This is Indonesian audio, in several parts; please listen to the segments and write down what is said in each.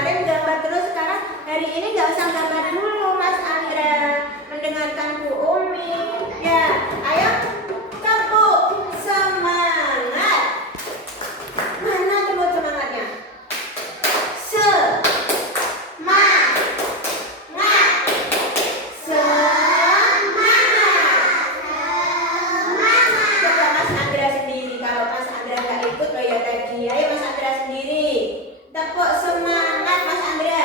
kemarin gambar terus, sekarang hari ini nggak usah gambar dulu Mas Andra, mendengarkan Bu Umi. Ya, ayo tepuk semangat. Mana tepuk semangatnya? Tepuk semangat Mas Andra.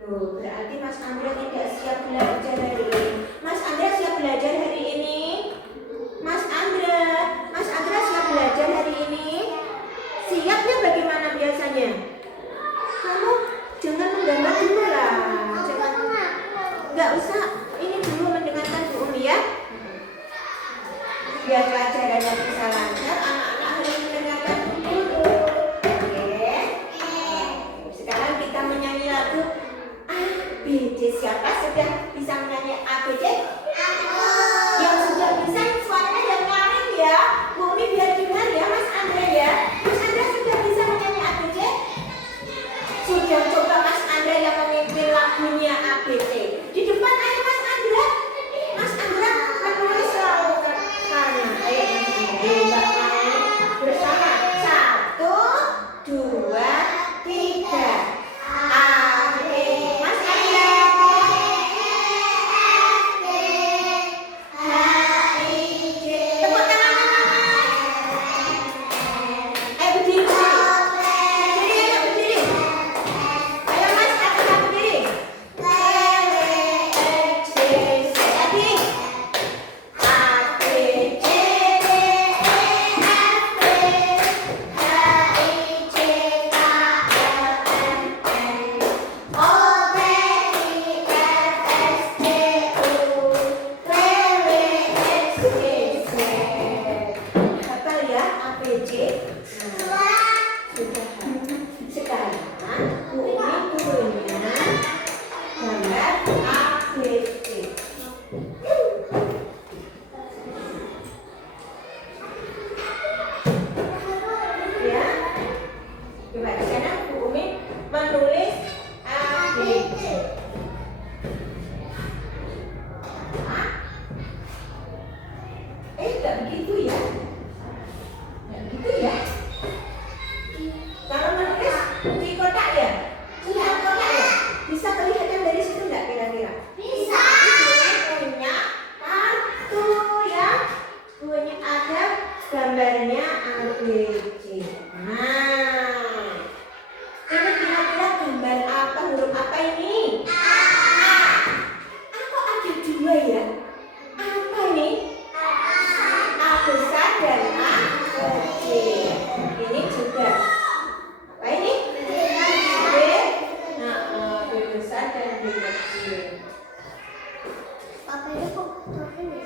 Loh, berarti Mas Andra tidak siap belajar hari ini. Mas Andra siap belajar hari ini? Mas Andra siap belajar hari ini? Siapnya bagaimana biasanya? Kamu jangan menggambar dulu lah. Jangan, nggak usah ini dulu, mendengarkan Bu Umi ya. Biar pelajarannya bisa lancar, anak-anak harus mendengarkan dulu. Kita menyanyi lagu ABC. Siapa sudah bisa menyanyi ABC? Aku. Yang sudah bisa suaranya yang nyaring ya, Bu Umi biar dengar ya Mas Andra ya. Mas Andra sudah bisa menyanyi ABC? Sudah. Coba Mas Andra yang memimpin lagunya ABC. Di depan ayo Mas Andra. Mas Andra menulis selalu ke sana. Ayo Mas Andra bersama. 1, 2, 3. Gambarnya ABC. Nah, ini kira-kira gambar apa, huruf apa ini? A. Kok ada 2 ya? Apa ini? A besar dan A kecil. Ini juga. Apa ini? B. Nah, B besar dan B kecil. Apa ini kok ini?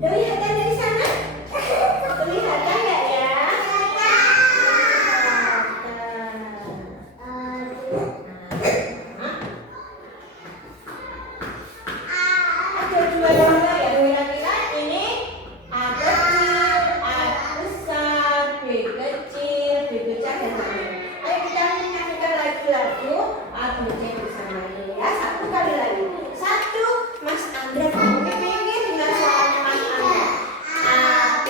Kelihatan dari sana? Kelihatan nggak ya? Ada dua lambda ya, kira-kira ini A kecil, A besar, B kecil, B besar dan sebagainya. Ayo kita nyanyikan lagu A, B, C bersama ya. Satu kali lagi. Satu, Mas Andra kamu pengen dengan suaranya Mas Andra. A, B,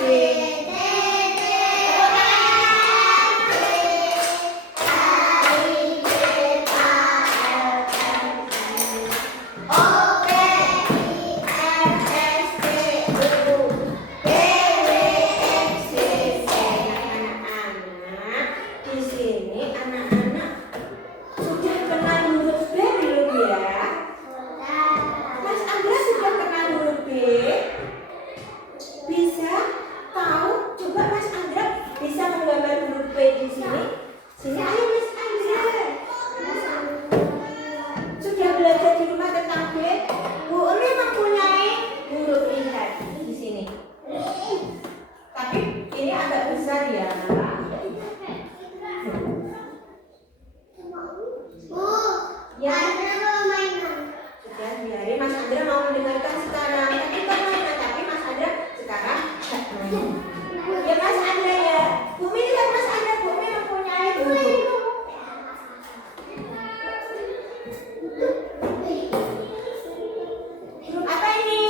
bisa tahu, coba Mas Andra bisa menggambar huruf B di sini. Sini ayo Mas Andra. Sudah belajar di rumah tentang B? Bu Umi mempunyai huruf lihat di sini. Tapi ini agak besar ya. Ya. Sudah biarin Mas Andra mau mendengarkan sekarang. Tadi kan mainan, tapi Mas Andra sekarang gak main. Ya Mas Andra ya. Bumi lihat Mas Andra, Bumi mempunyai huruf. Huruf apa ini?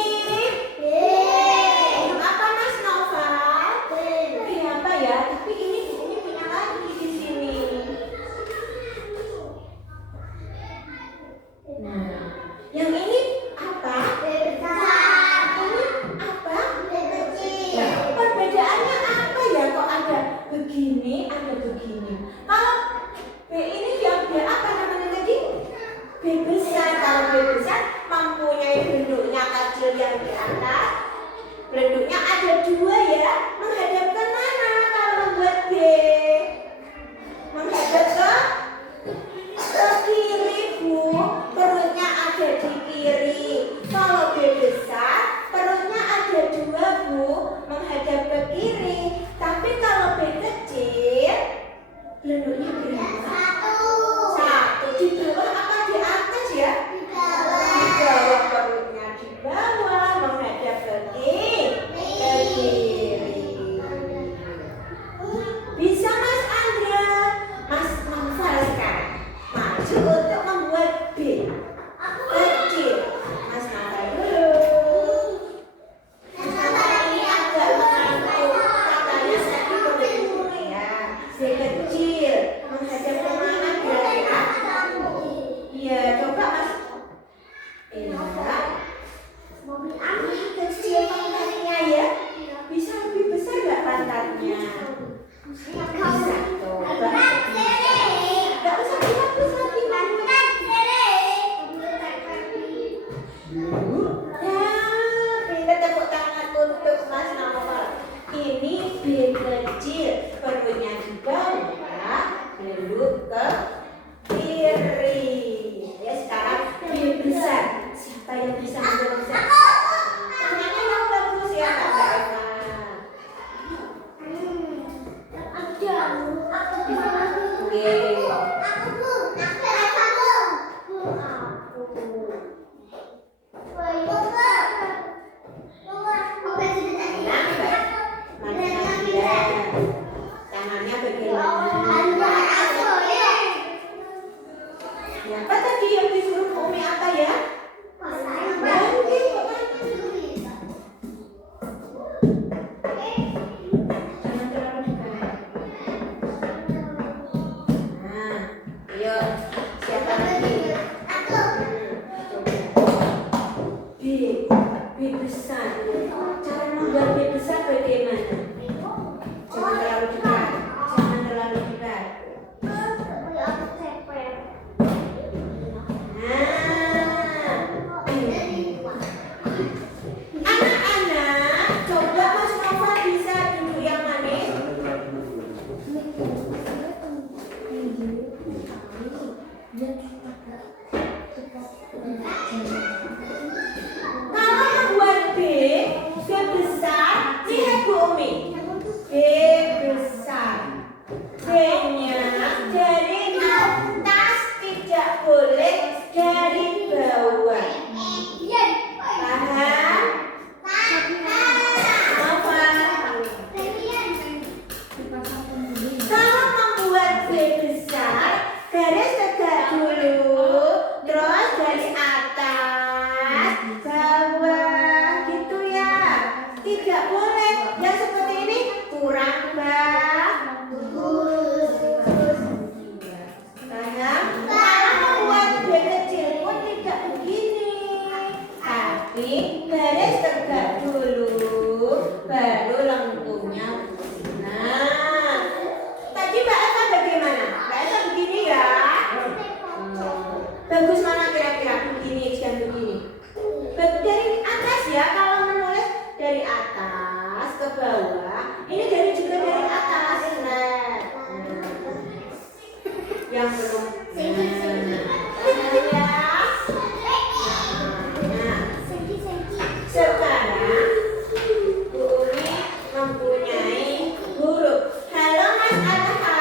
Huruf apa Mas Noval? Ini apa ya? Tapi ini Bumi punya lagi di sini. Nah, yang ini apa? Ini apa? Ya, perbedaannya apa ya? Kok ada begini, ada begini. Kalau B ini yang B apa namanya tadi? B besar. Kalau B besar mempunyai bentuknya kecil yang di atas. Bentuknya ada dua ya. Menghadap ke mana kalau membuat B? Menghadap ke kiri Bu. Perutnya ada di kiri. Kalau B besar, perutnya ada dua Bu, menghadap ke kiri. Tapi kalau B kecil, bentuknya berapa? Satu. Di bawah apa di atas ya? Di bawah, perutnya di bawah, menghadap ke kiri. rapi, baris tegak dulu, baru lengkunya. Nah, tadi Mbak Eva bagaimana? Mbak Eva begini ya. Bagus mana kira-kira? Begini dan begini. Dari atas ya, kalau menulis dari atas ke bawah, ini dari juga dari atas. Nah, yang belum. Sekarang Bu Umi mempunyai huruf. Halo Mas Adha.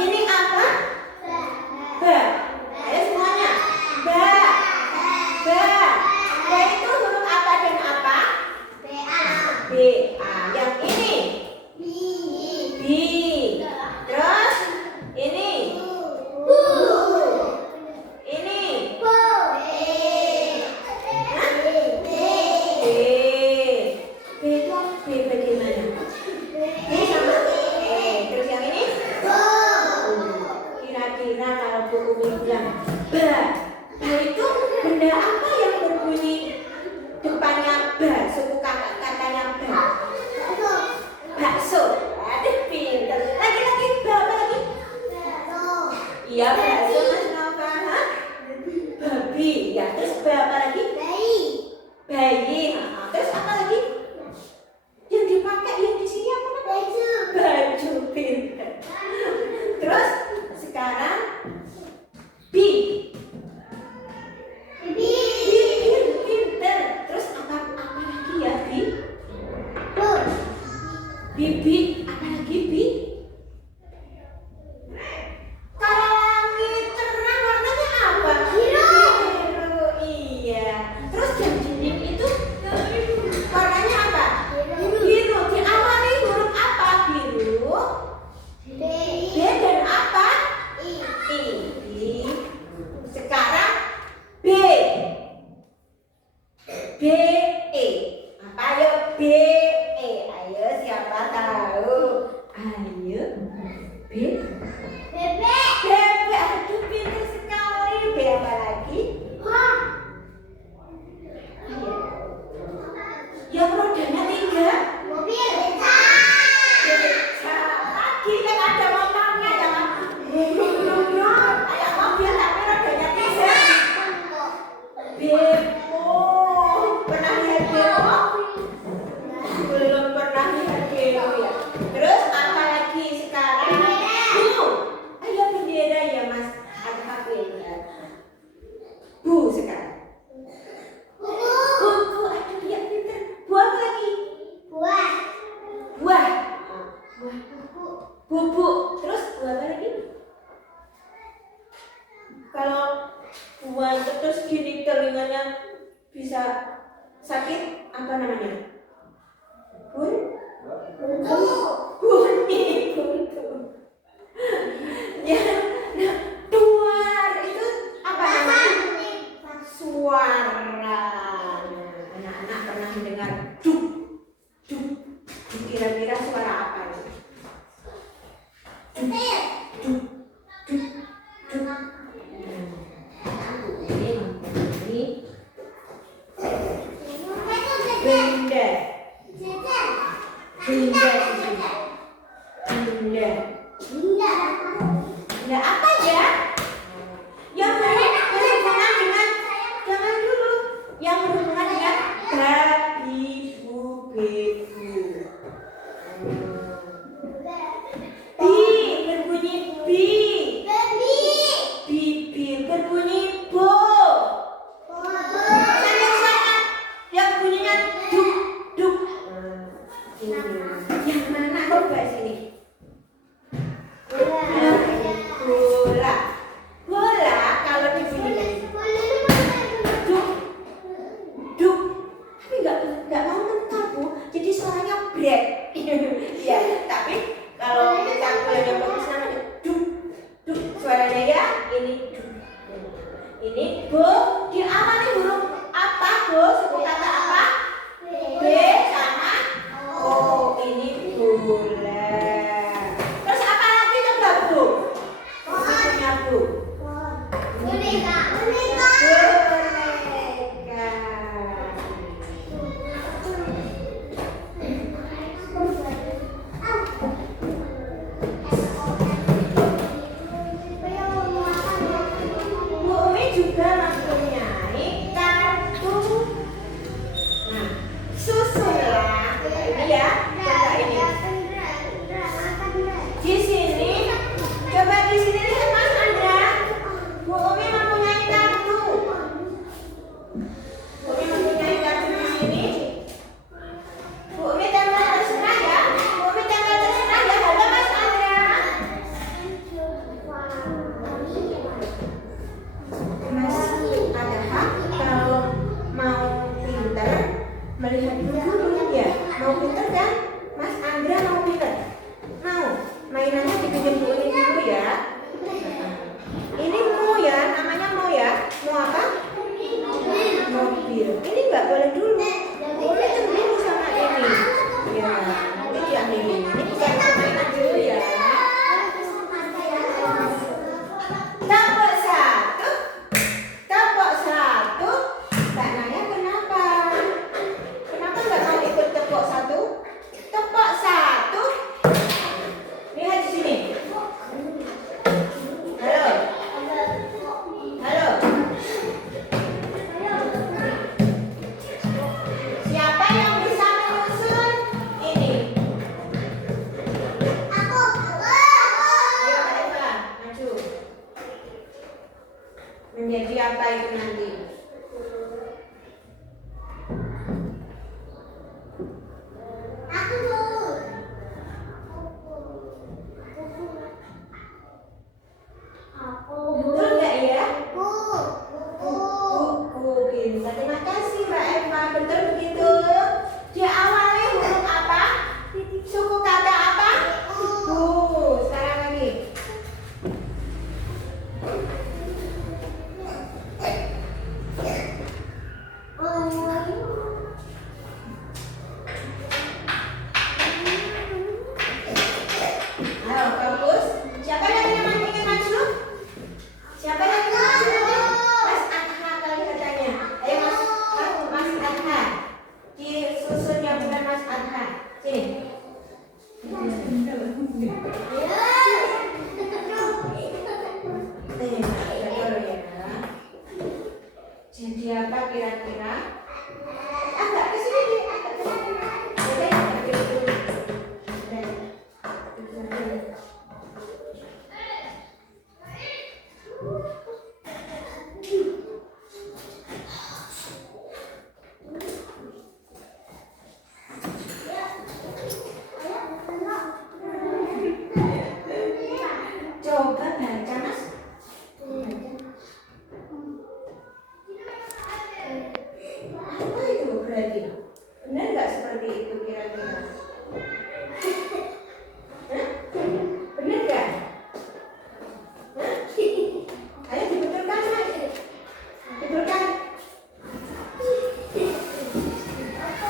Ini apa? Ba. Ayo semuanya. Ba. Ba. Ba itu huruf apa dan apa? B. Yang ini? B. Terus ini? Ini? B bagaimana? B sama terus yang ini? Kira-kira kalau Bu Umi bilang ba itu benda apa yang berbunyi depannya ba, suku katanya ba? Bakso. Aduh pintar. Lagi-lagi ba apa lagi? Iya bakso Mas Nova. Babi. Ya terus ba apa lagi? Bayi. Terus apa lagi? Yang dipakai yang di sini apa namanya? Baju pintar. Terus sekarang B. Pintar. Terus apa lagi ya B? Bibi. Apa lagi B? Kalau langit cerah warnanya apa? Biru. Iya. Terus jam dinding itu warnanya apa? Biru. Diawali huruf apa? Biru. B dan apa? I. Sekarang B. B E. Apa ayo B E? Ayo siapa tahu? Ayo B. Bebek. Aduh pintar sekali. B apa lagi? Ayo. Yang rodanya 3. Beca. Lagi kan ada motornya jangan brum. Kayak mobil tapi rodanya 3. Bemo. Pernah lihat bemo? Belum pernah lihat bemo ya. Terus apa lagi sekarang? Bu. Ayo bendera ya Mas. Ada HP ya. Bu sekarang. Buku. Aduh ya pintar. Bu apa lagi? Buah. Bubuk. Terus buah apa lagi? Kalau buah itu terus gini telinganya bisa sakit, apa namanya? Buntu. Ya, nah, tuar itu apa namanya? Suara. Anak-anak pernah mendengar duk. Kira-kira suara apa itu? Benda apa ya? Yang berhubungan dengan, jangan dulu Bu Mi mempunyai kartu di sini. Bu Mi tanggal terserah ya. Bu Mi tanggal terserah ya. Halo Mas Andra. Mas ada hak kalau mau pinter melihat dulu ya. Mau pinter kan? Mas Andra mau pinter? Mau? Mainannya dipinjam Bu Mi dulu ya. Ini mau ya, namanya mau ya. Mau apa? Mobil. Ini nggak boleh dulu. Boleh cemburu sama ini. Ya, nanti diambilin. Ini bukan mainan dulu ya. Tepuk satu. Tepuk satu. Mbak Naya kenapa? Kenapa nggak mau ikut tepuk satu? Tepuk satu. Lihat di sini. Halo. Halo. Siapa yang bisa menyusun ini? Aku. Ayo Kak Eva, maju. Menjadi apa itu nanti? Betul nggak ya? Buku pintar. Terima kasih Mbak Eva. Betul begitu. Diawali huruf apa? Suku kata apa? Bu. Sekarang lagi. Ayo fokus. Siapa lagi yang ingin maju? Siapa lagi yang maju? Mas Adha kali katanya. Ayo Mas Adha. Disusun yang bukan Mas Adha. Sini. Nih, dulu ya. Jadi apa kira-kira? Agak ke sini deh, agak ke sini. Udah, agak ke sini. Coba baca Mas. Apa itu berarti? Benar nggak seperti itu kira-kira? Hah? Benar nggak? Hah? Ayo dibetulkan Mas. Betulkan.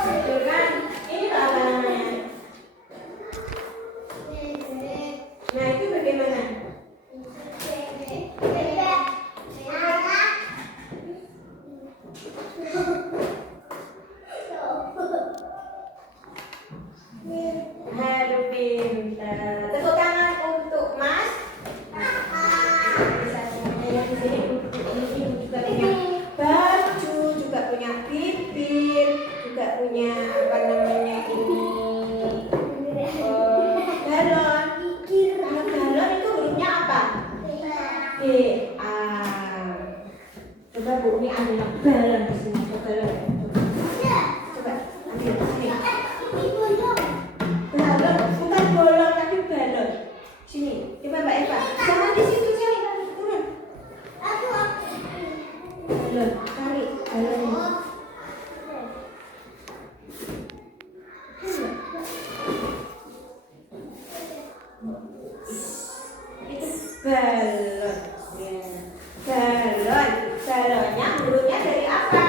Betulkan. Ini apa namanya? Nah itu bagaimana? Haru pintar. Tepuk tangan untuk Mas. Bisa semuanya ya di sini. Ini juga punya baju, juga punya bibir, juga punya apa namanya ini galon. Kalau galon itu hurufnya apa? B A. Coba Bu Mi ambil galon di sini. Coba galon. Coba ambil di sini. Balon, bukan bolong tapi balon. Sini, coba Mbak Eva. Jangan di situ, sini turun. Balon, tarik balonnya. Itu balon. Ya. Balon, balonnya hurufnya dari apa?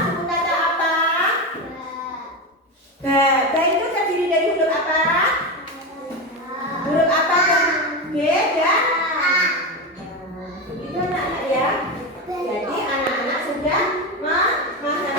Suku kata apa? Ba itu terdiri dari huruf apa? Huruf apa kan? B dan A. Begitu anak-anak ya. Jadi anak-anak sudah memahami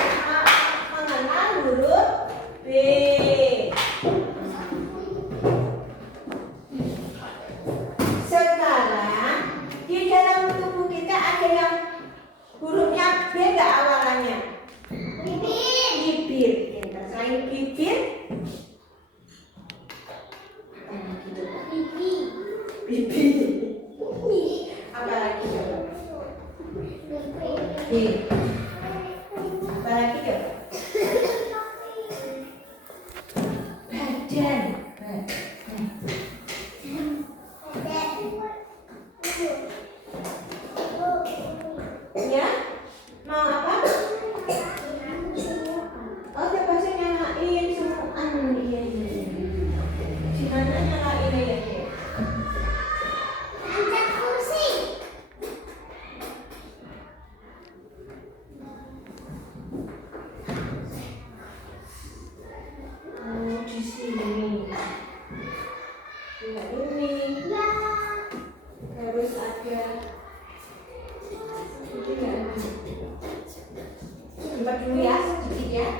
Cepat dulu ya, sedikit ya.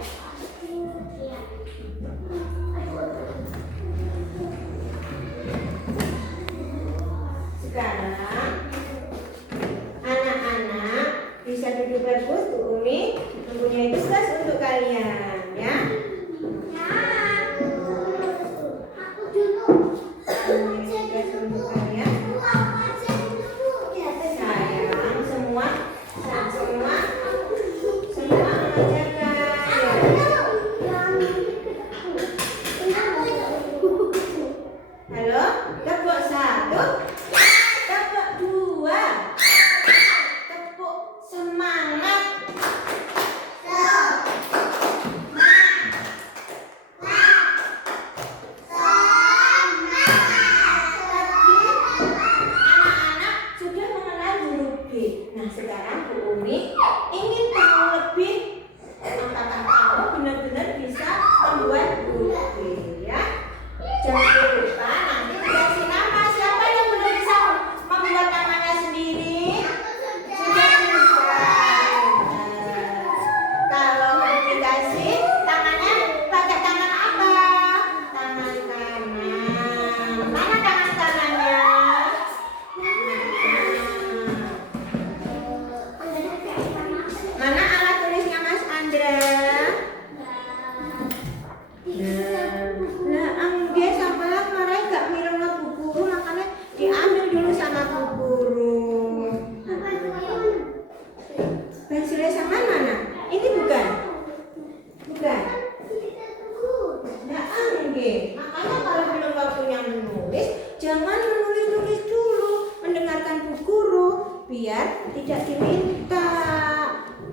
Sekarang anak-anak bisa duduk bagus. Bu Umi mempunyai tugas untuk kalian ya. Tugas untuk kalian. Sayang semua mengerjakan. Halo, tepuk 1, tepuk 2, tepuk semangat. Anak-anak sudah mengenal huruf B. Nah sekarang Bu Umi ingin tahu lebih, apakah kamu benar-benar bisa membuat huruf B ya? Jangan lupa nanti dikasih nama. Siapa yang belum bisa membuat namanya sendiri? Sudah bisa. Kalau dikasih tangannya pakai tangan apa? Tangan kanan. Mana tangan kanannya? Mana alat tulisnya Mas Andra? Nah, angge sampai kemarin gak minum Bu Guru, makanya diambil dulu sama Bu Guru. Pensilnya sama mana? Ini bukan? Bukan? Nah, angge. Makanya kalau belum waktunya menulis, jangan menulis-nulis dulu, mendengarkan Bu Guru biar tidak diminta.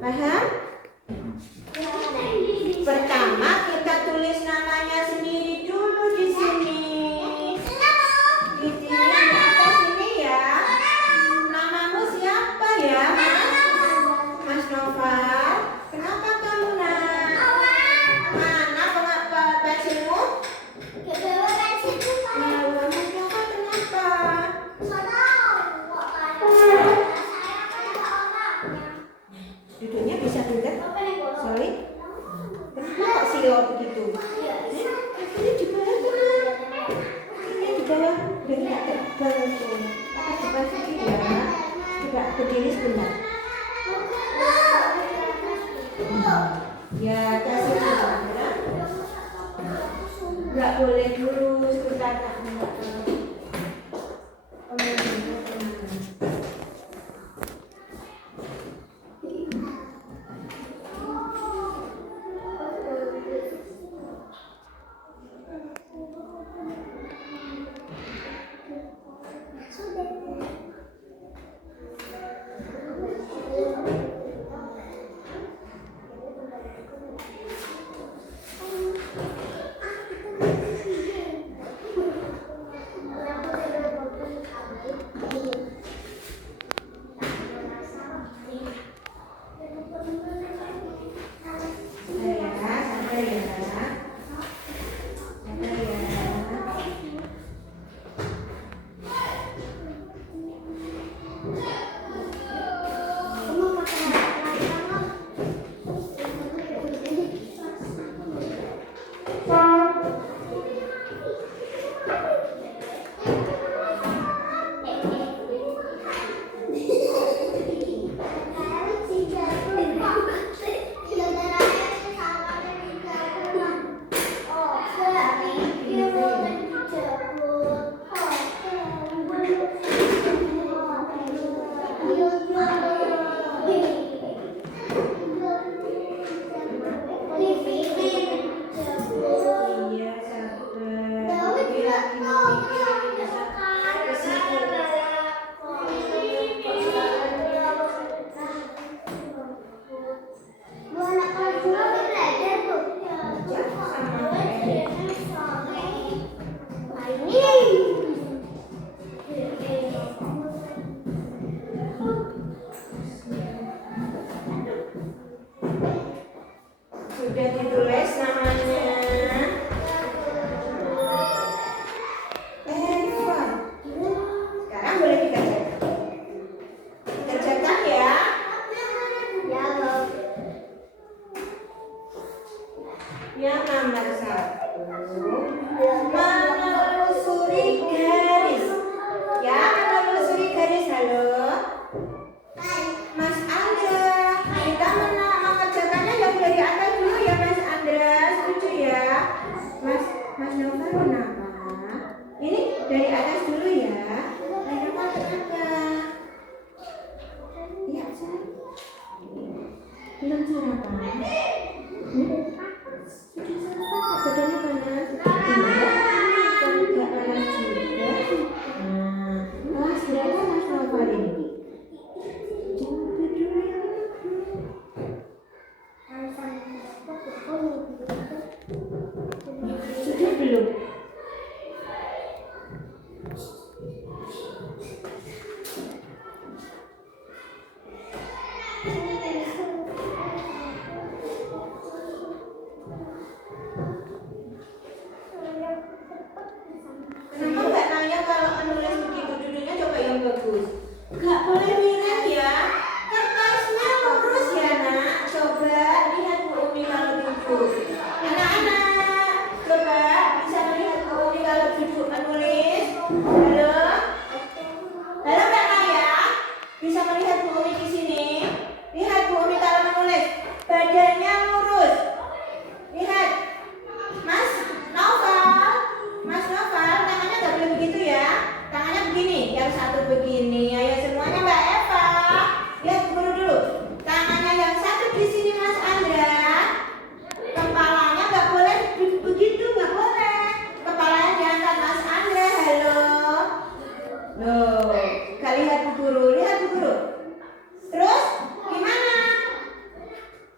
Paham? Pertama kita tulis namanya sendiri dulu di sini. Di sini atas sini ya. Namamu siapa ya? Mas Noval. Kenapa kamu nak? Mana pensilmu? Nah, Mas Noval kenapa? Duduknya bisa pintar. Sorry. Kenapa kok silau begitu? Ini di bawah tenang. Ini di bawah biar nggak terbang tuh. Pakai depan sedikit ya. Coba berdiri sebentar. Ya kasih sebentar. Nggak boleh dulu sebentar nak. Yang nomor 1, menelusuri garis. Ya, menelusuri garis. Halo Mas Andra, kita mengerjakannya yang dari atas dulu ya Mas Andra. Setuju ya Mas Nova? Kenapa? Ini dari atas dulu ya. Kenapa? Ya, belum sarapan. Sudah sarapan, badannya panas. Tidak panas juga. Kelas berapa Mas Nova ini? Jangan tidur ya. Sudah belum? Kenapa nggak nanya kalau menulis begitu? Duduknya coba yang bagus. Nggak boleh miring ya. Kertasnya lurus ya nak. Coba lihat Bu Umi kalau duduk. Anak-anak, coba bisa melihat Bu Umi kalau duduk menulis. Halo, halo Mbak Naya. Bisa melihat Bu Umi di sini. Lihat Bu Umi kalau menulis. Badannya lurus. Lihat, Mas Noval, tangannya nggak boleh begitu ya. Tangannya begini, yang satu begini. Ayo semuanya Mbak Eva. Lihat dulu. Tangannya yang satu di sini Mas Andra. Kepalanya nggak boleh begitu, nggak boleh. Kepalanya diangkat Mas Andra. Halo. Loh, nggak lihat Bu Guru. Lihat Bu Guru. Terus gimana?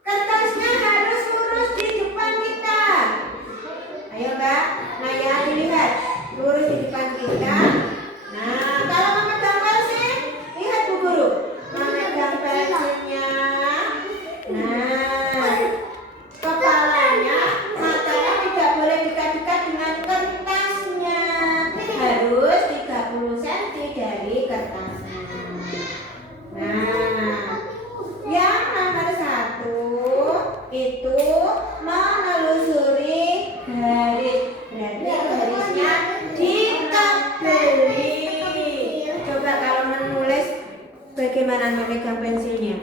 Kertasnya harus lurus di depan kita. Ayo Mbak Naya, dilihat lurus di depan kita. Nah, kalau memegang pensil, lihat Bu Guru, memegang pensilnya. Nah, kepalanya, matanya tidak boleh dekat-dekat dengan kertasnya. Harus 30 cm dari kertasnya. Nah, yang nomor 1 itu menelusuri garis. Berarti garisnya ditebeli. Coba kalau menulis bagaimana memegang pensilnya?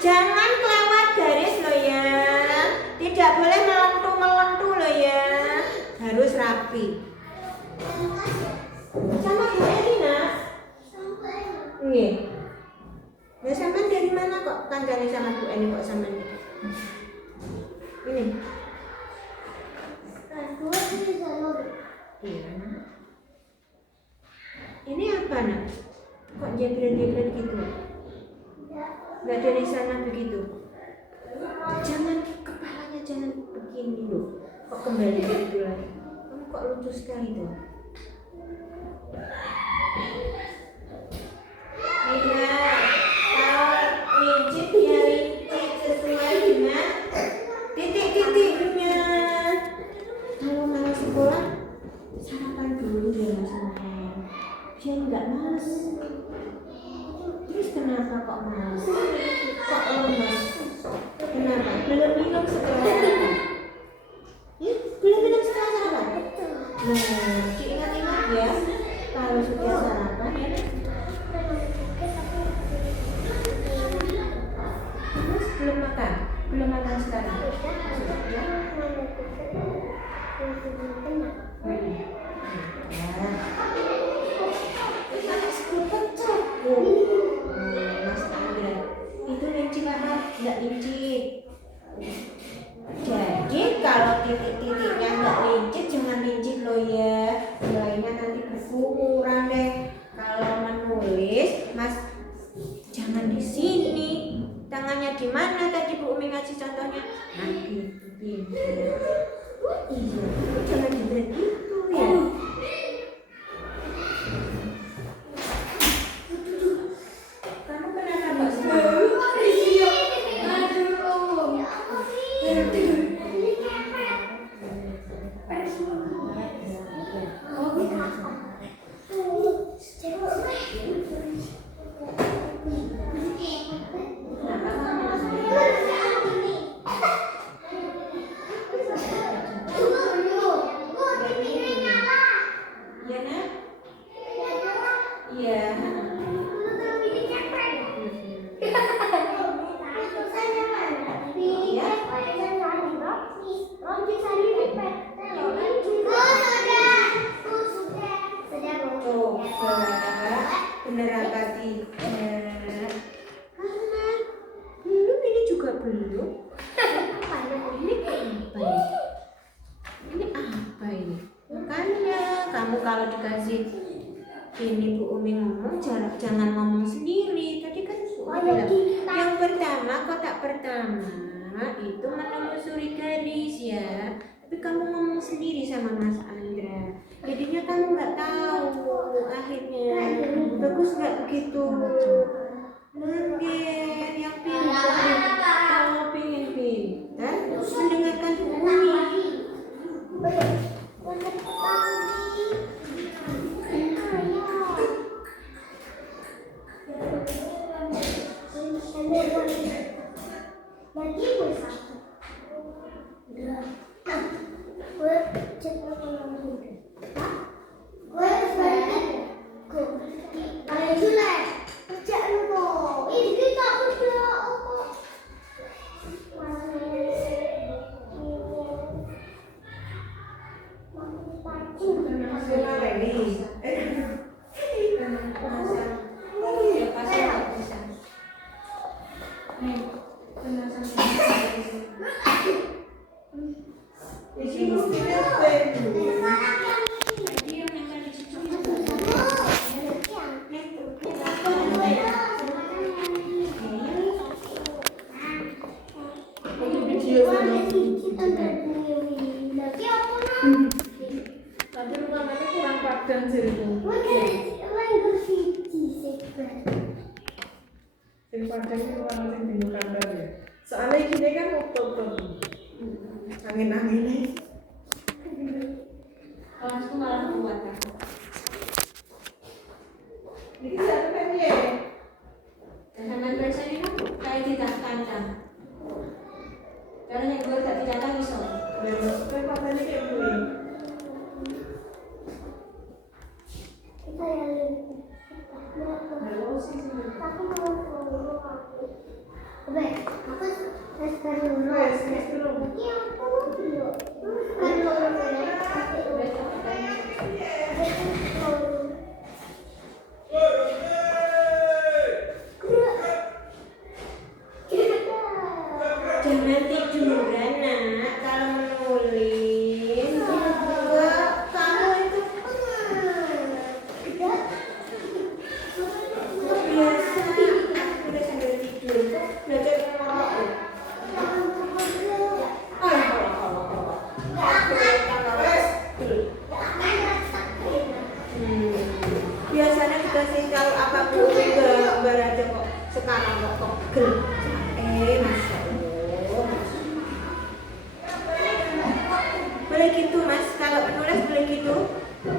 Jangan kelewat garis loh ya. Tidak boleh melentur loh ya. Harus rapi. Sama Bu Elina. Iya. Ya sampean dari mana kok kancane sama Bu Eni kok sampean? Ini. Iya. Ini apa nak? Kok jebret-jebret gitu? Gak dari sana begitu. Jangan kepalanya jangan begini loh. Kok kembali begitu lagi? Kamu kok lucu sekali tuh. Iya. Kalau lincip ya lincip sesuai dengan titik-titiknya. Kalau malas sekolah, sarapan dulu ya Mas Novel. Biar nggak malas. Terus kenapa kok malas? Kok lemas? Kenapa? Belum minum setelah sarapan? Belum minum setelah sarapan? Nah, diingat-ingat ya. Kalau sudah sarapan ya. Terus belum makan? Belum makan sekarang? Ya. Mas Andra, itu lincip apa? Enggak lincip. Jadi kalau titik-titiknya enggak lincip, jangan lincip loh ya. Nilainya nanti berkurang deh. Kalau menulis, Mas jangan di sini. Tangannya di mana tadi Bu Umi ngasih contohnya? Nah, gitu. Iya, jangan jebret gitu ya. Kamu kenapa Mbak Sri? belum. Ini apa ini? Ini apa ini? Makanya kamu kalau dikasih ini Bu Umi ngomong jangan ngomong sendiri. Tadi kan Bu Umi bilang yang pertama, kotak pertama itu menelusuri garis ya. Tapi kamu ngomong sendiri sama Mas Andra. Jadinya kamu nggak tahu akhirnya. Bagus nggak begitu? Mungkin yang pintar. Kalau pengen pintar, mendengarkan Bu Umi. Tapi ruangannya kurang padan sih itu. Sing padan itu ruangan yang di Nukandar ya. Soalnya gini kan otot angin-anginnya. Kelasku malah kuat kan. Ini siapa kan ya? Jangan biasanya kan kayak tidak kandang. Karena yang gue tak tidak tahu so. Ya maksudnya padannya kayak gini. Jangan tiduran nak kalau menulis. Kamu itu biasa udah sambil tidur belajar ngorok. Biasanya dikasih tahu apapun gambar aja kok sekarang kok gel. Masya Allah. Boleh gitu mas, kalau menulis boleh gitu.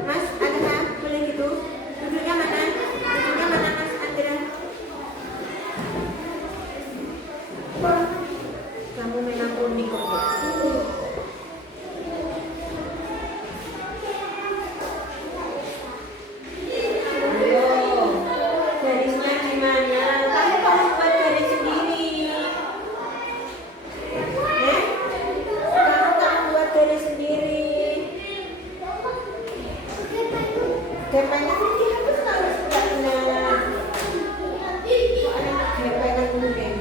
Mas, ada boleh gitu. Duduknya mana? Duduknya mana mas Andra? Kamu memang unik kok. Garisnya gimana? Kamu kalau buat garis sendiri. Kamu buat garis sendiri. Gepengnya sih dihapus kalau sebabnya. Kok ada gepengnya mungkin?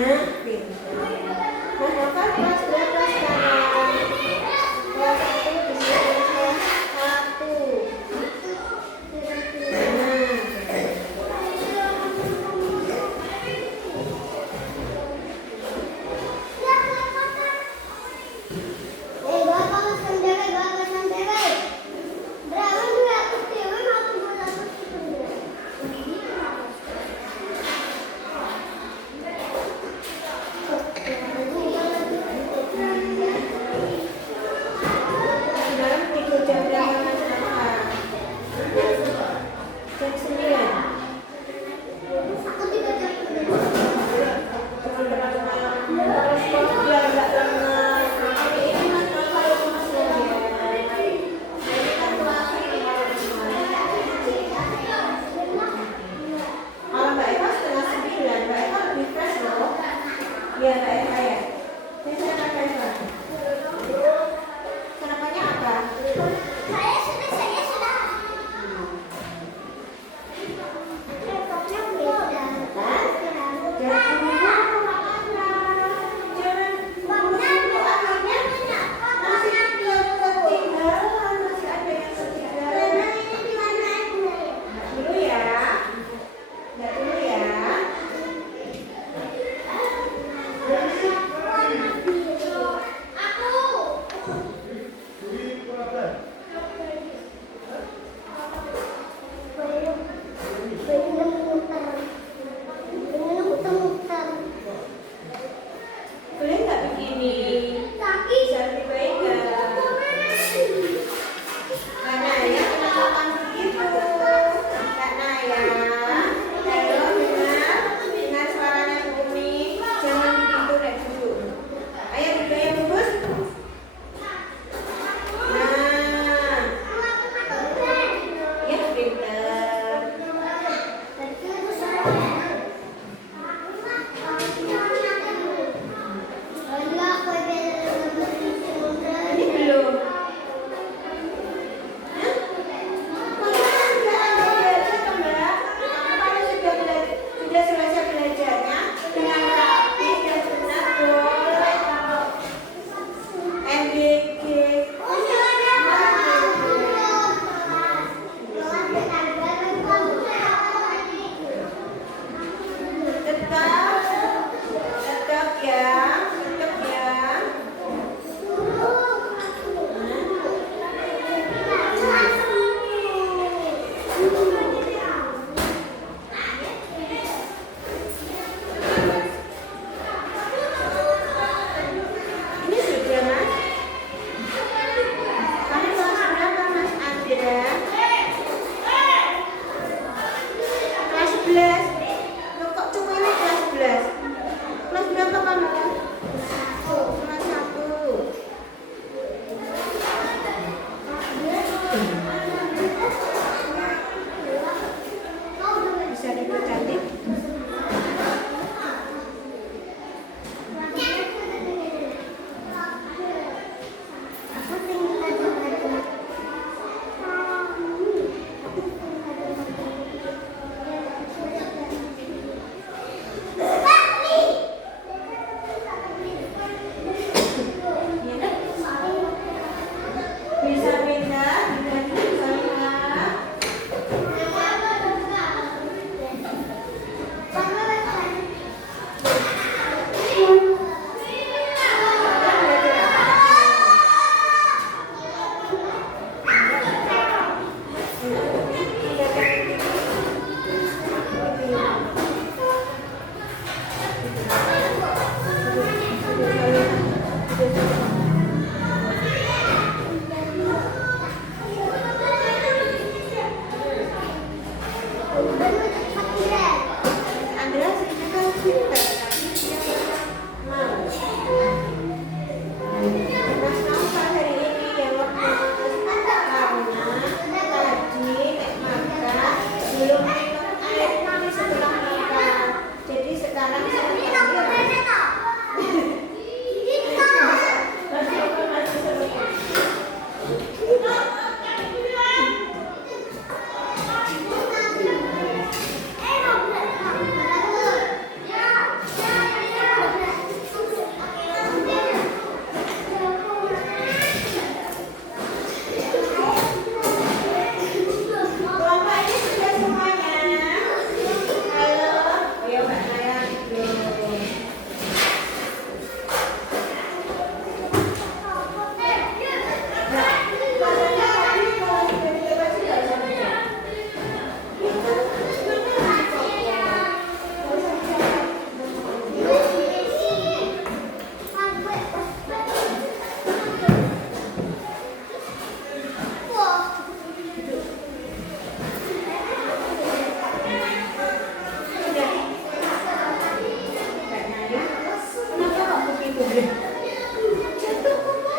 Nah, pintar. Nah, Novel kelas berapa sekarang? Kelas 1 di sini kelas 1. Semalam tidur jam berapa Mas Novel? Jam 9. Jangan terlalu malam. Terus kalau biar nggak lemes. Hari ini Mas Novel lemes loh ya. Jadi kan pulang kalau Mbak Eva setengah 9. Mbak Eva lebih fresh loh. Iya Mbak Eva ya. Biasanya Mbak Eva. Sarapannya apa? Jatuh Bobo.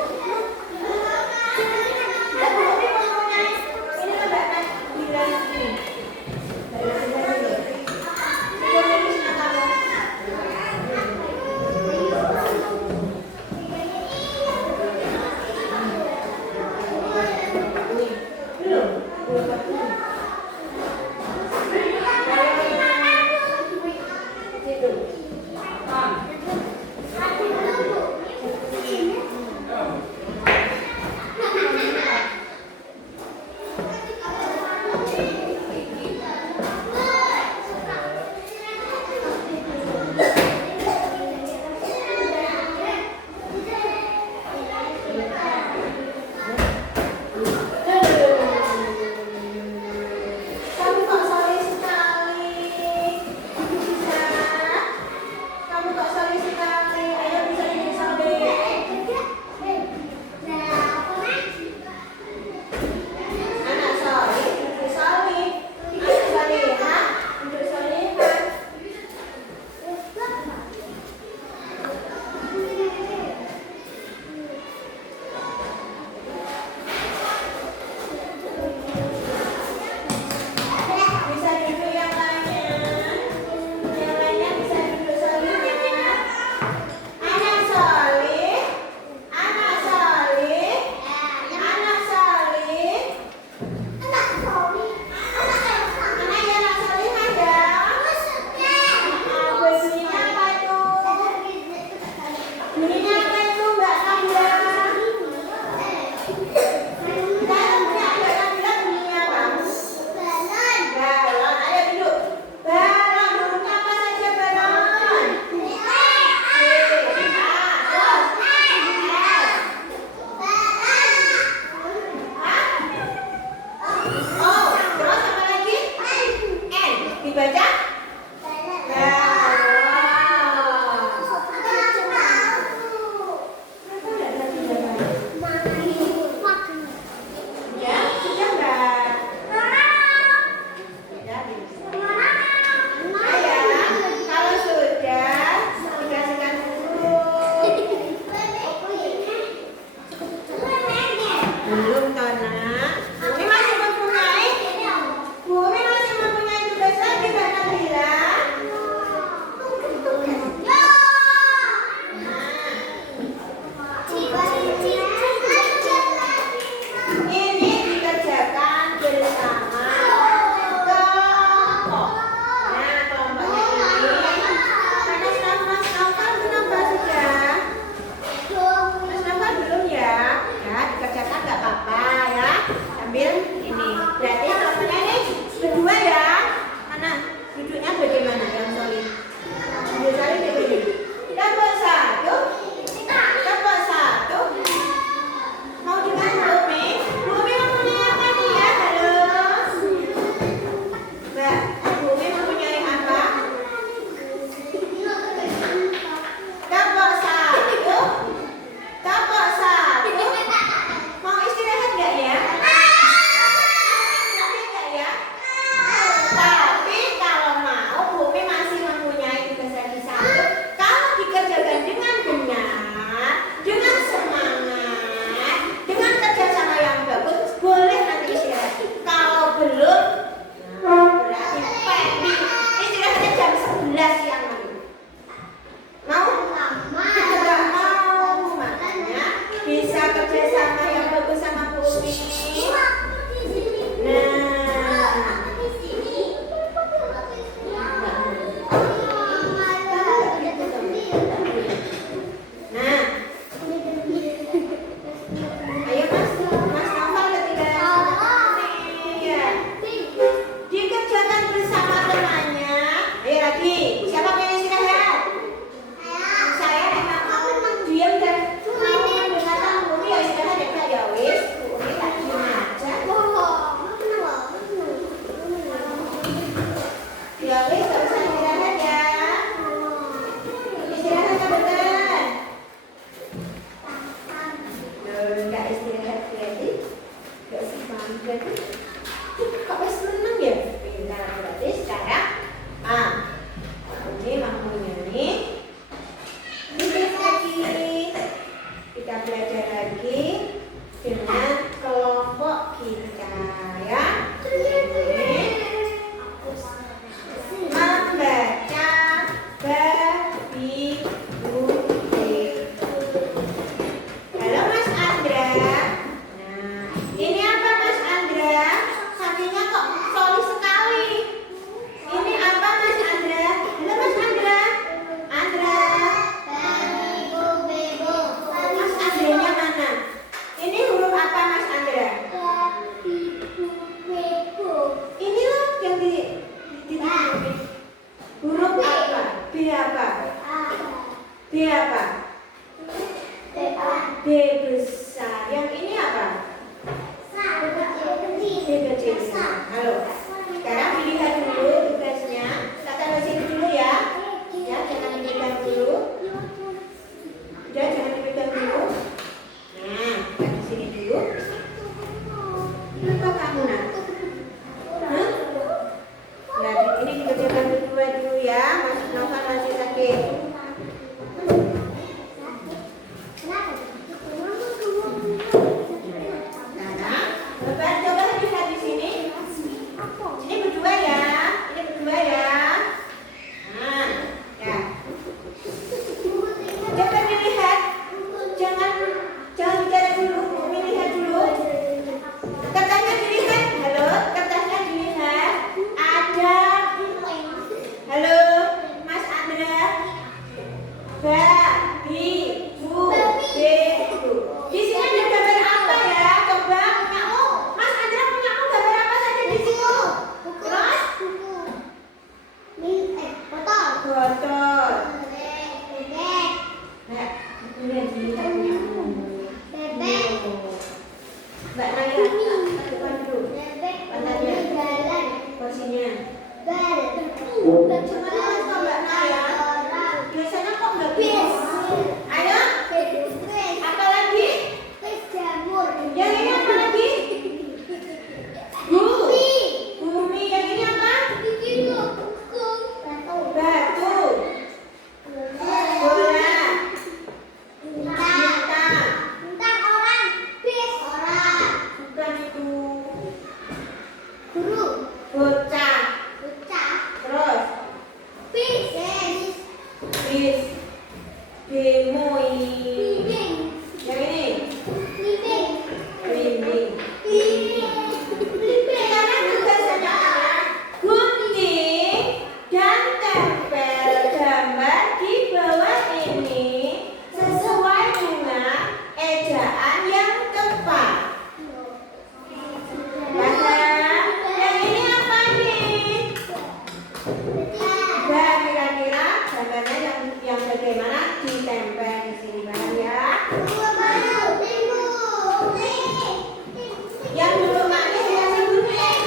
Lah Bobi mau nyanyi. Ini kan Mbak Nat bilang ini. Mbak Nat bilang ini. Bobi ini sama kamu. Belum. Situ. B apa? B besar. Yang ini apa? B kecil. Halo. Sekarang dilihat dulu tugasnya. Kita taruh sini dulu ya. Ya, jangan dipegang dulu. Ya, jangan dipegang dulu. Nah, kita di sini dulu. Kenapa kamu nak? Hah? Nah, ini dikerjakan berdua dulu ya. Mas Novan masih sakit. Coba lihat di sini. Ini berdua ya. Ini berdua ya. Nah, ya. Coba dilihat. Jangan bicara dulu. Lihat dulu. Kertasnya dilihat. Halo, kertasnya dilihat. Ada. Halo, Mas Andra. Babi, bu, bebu. Di sini ada gambar apa ya? Coba punyamu. Mas Andra punyamu gambar apa saja di situ? Terus? Botol. Nah, lihat dilihat punyamu. Mbak Naya, ke depan dulu. Pantatnya, porsinya. Cuma lihat kok Mbak Naya. Biasanya kok nggak bis. Ayo. Apa lagi? Yang ini apa lagi? Bumi. Yang ini apa? Batu. Bola. Bintang. Bukan itu. Bocah. Terus. Bis. Demoi. Yang ini. Blimbing. Sekarang tugasnya gunting dan tempel gambar di bawah ini sesuai dengan ejaan yang tepat. Paham? Yang ini apa nih? Dan kira-kira gambarnya yang bagaimana ditempel di sini, paham ya? Yang duduk manis dikasih gunting.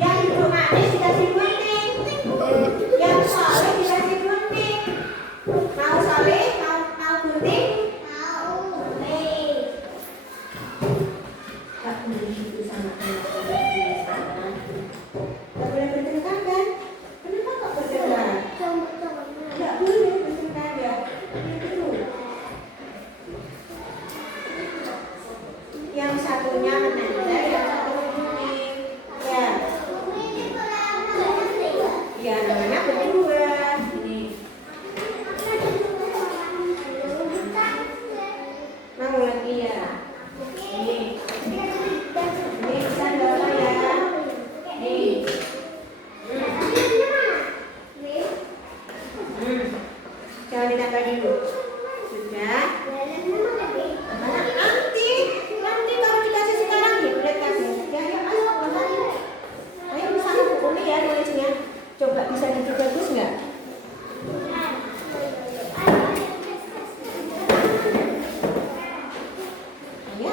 Yang duduk manis dikasih gunting. Yang soleh dikasih gunting. Mau soleh? Mau gunting? Tak boleh itu sama anak-anak. Tak boleh bertengkar kan? Kenapa kok bertengkar? Tidak boleh bertengkar ya. Itu. Yang satunya menempel, yang satunya gunting. Ya. Ya, namanya berdua. Ini. Mau lagi ya? Ini. Ini bisa berapa ya? Ini. Jangan ditambah dulu. Sudah. Nanti kalau dikasih sekarang lihat kasih. Ya, ayo bersama Bu Umi ya nulisnya. Coba bisa gitu bagus nggak? Ayo.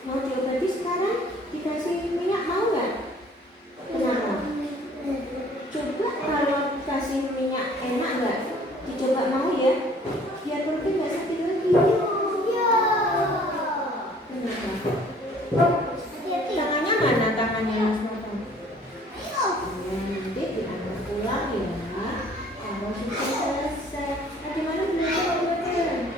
Mau diobati sekarang dikasih minyak mau nggak? Kenapa? Coba kalau kasih minyak enak nggak? Dicoba mau ya? Biar perutnya nggak sakit lagi. Kenapa? Tangannya mana tangannya Mas Novan? Nanti diantar pulang ya. Kalau sudah selesai. Di mana belajar obatnya?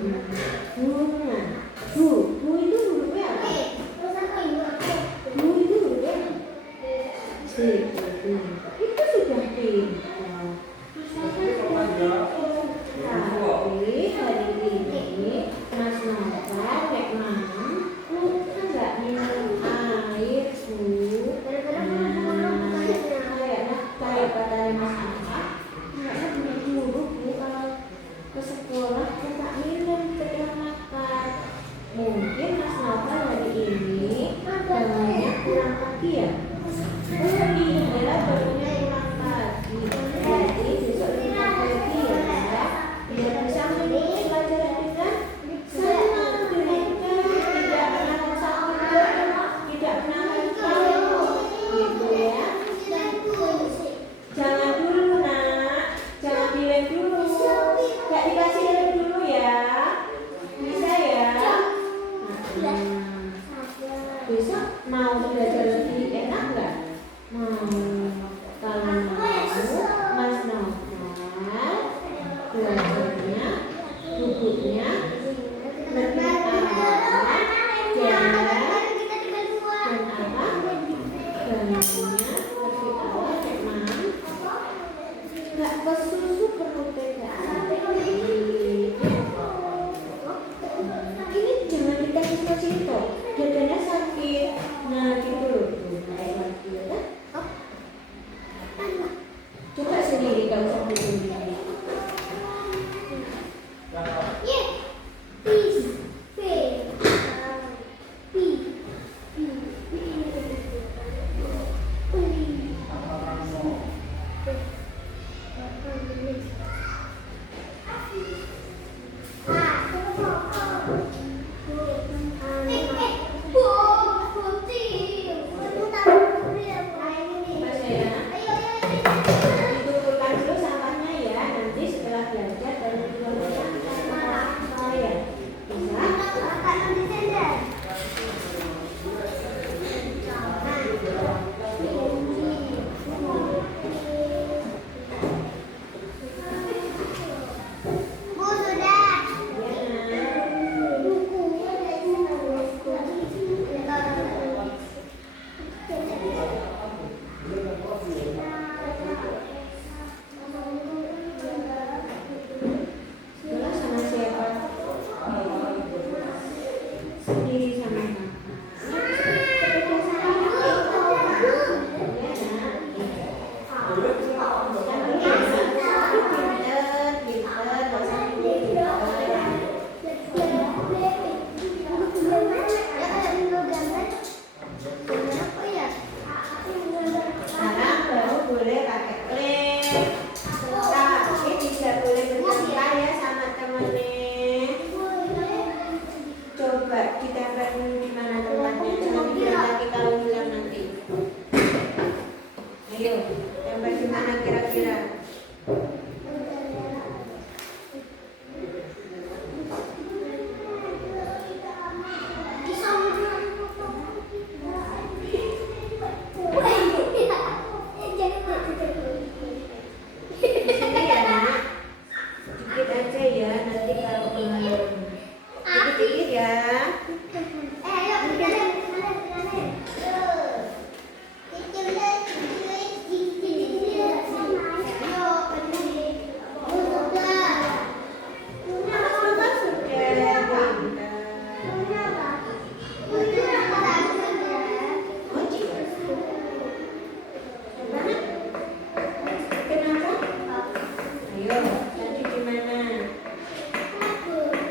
Bunga. Bu itu hurufnya apa? Bu itu hurufnya apa? C. Itu sudah pintar. Tapi hari ini Mas Nova kayak mana? Lupa nggak minum air, Bu? Kayak kata Mas Nova, nggak buruk Bu kalau ke sekolah kita minum setelah makan. Mungkin Mas Nova hari ini bangunnya kurang pagi ya? Iya, bangunnya kurang pagi. Jadi besok kita pagi ya, biar bisa mengikuti pelajaran dengan senang, dengan tidak pernah sakit, tidak pernah lupa, gitu ya. Jangan dulu nak, jangan dilem dulu, gak dikasih lem dulu ya, bisa ya. Besok mau belajar lebih enak nggak? Mau. Kalau mau, Mas Nova belajarnya, duduknya lebih awal dan apa? Bangunnya lebih awal memang nggak ke susu perlu pegang. Ini jangan dikasih Mojito, dadanya sakit. Nah gitu loh, lagi ya. Coba sendiri kalau sampai sendiri. Mas ya, dikumpulkan dulu sampahnya ya. Nanti setelah belajar baru dibuang sampah. Oh ya, bisa? Sekolah sama siapa? Sendiri sama sekarang baru boleh pakai lem. Tapi tidak boleh bertengkar ya sama temennya. Coba ditempel dulu di mana tempatnya, jangan dibilang lagi kalau hilang nanti. Ayo, tempel di mana kira-kira? Di sini ya nak, dikit aja ya, nanti kalau belum dikit-dikit ya. Mas Nova sudah pintar. Oh iya. Coba nak. Kenapa? Ayo, nanti di mana?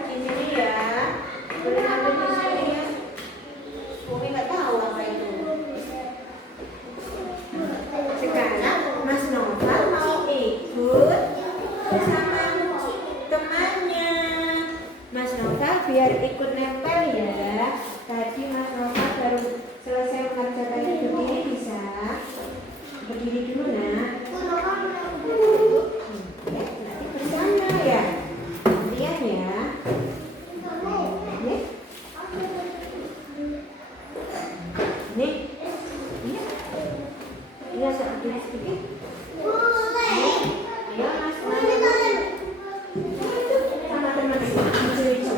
Di sini ya. Boleh ambil di sini ya. Umi nggak tahu apa itu. Sekarang Mas Nova mau ikut bersama temannya. Mas Nova biar ikut nempel ya. Tadi Mas Nova baru selesai mengerjakan yang berdiri, bisa berdiri dulu nak. Ya, nanti bersama ya. Lihat ya. Nih. Nih. Iya. Iya, sedikit. Ayo Mas, sama teman-teman.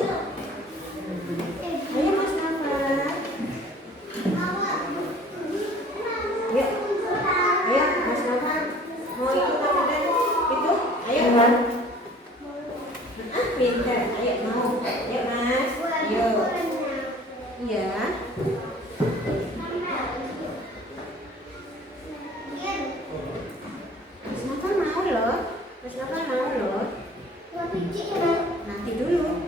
Pintar. Ayo mau. Ayo Mas. Ayo. Iya. Mas Novel mau loh. Mas Novel mau loh. Nanti dulu.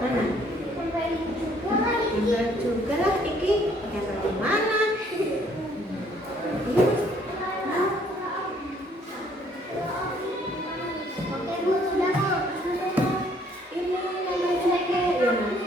Mana? Tinggal juga lah Iki. Yang dari mana? Ini namanya jaket ya Mas.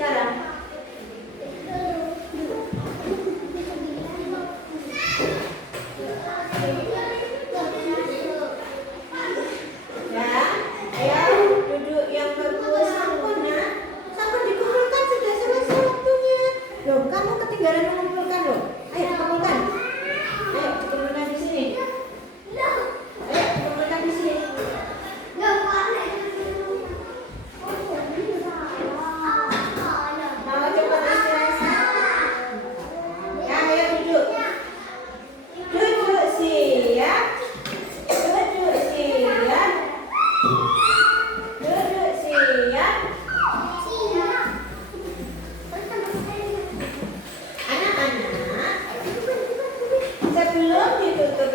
Nah.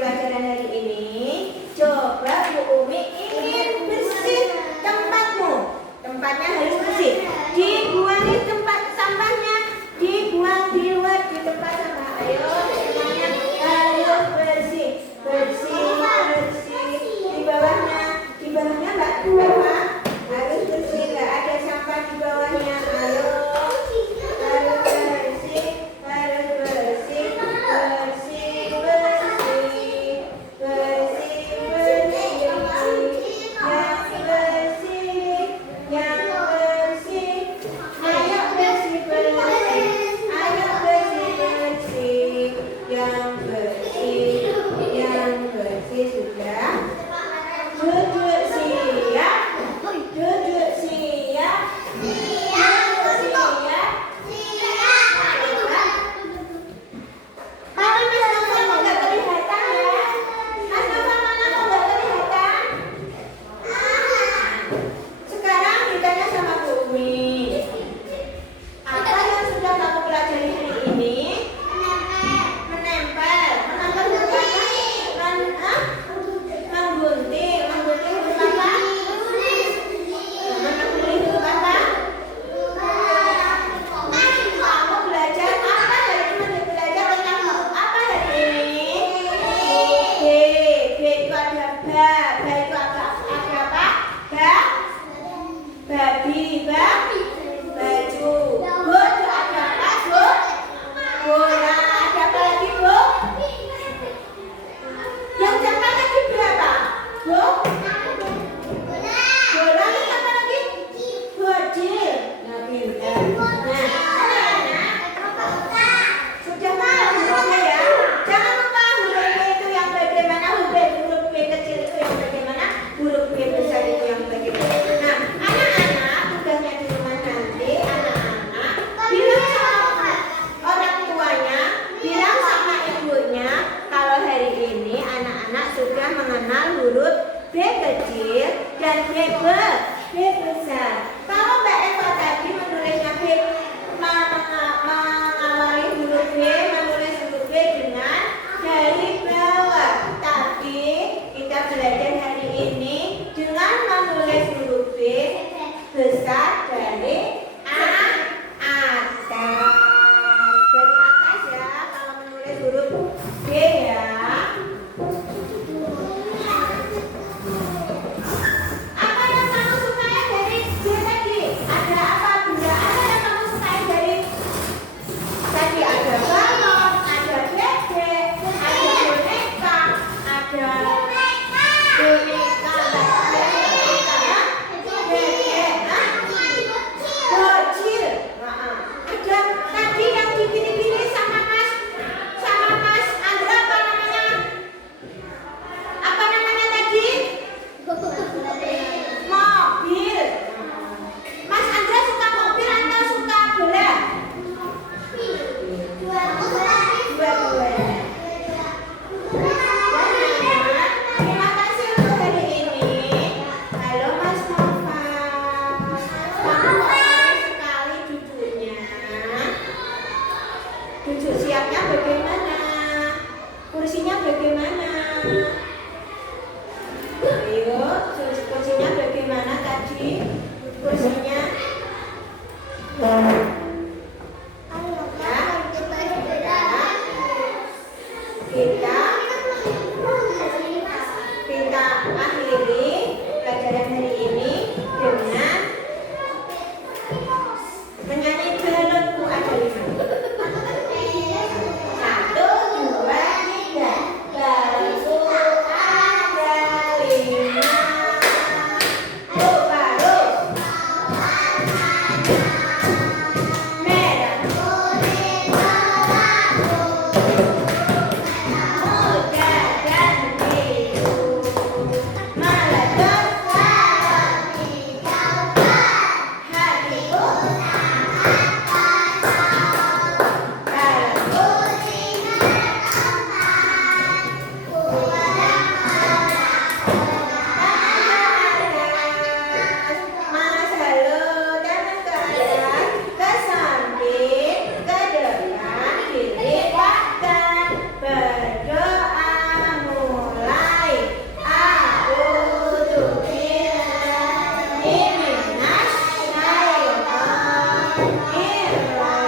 pelajaran hari ini, coba Bu Umi ingin bersih tempatmu. Tempatnya harus bersih. Dibuangin tempat sampahnya, dibuang di luar di tempat sampah. Ayo semuanya harus bersih, bersih, bersih. Di bawahnya Mbak Dua harus bersih, nggak ada sampah di bawahnya. Ayo harus bersih, harus bersih, bersih, bersih, bersih.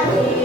lagi.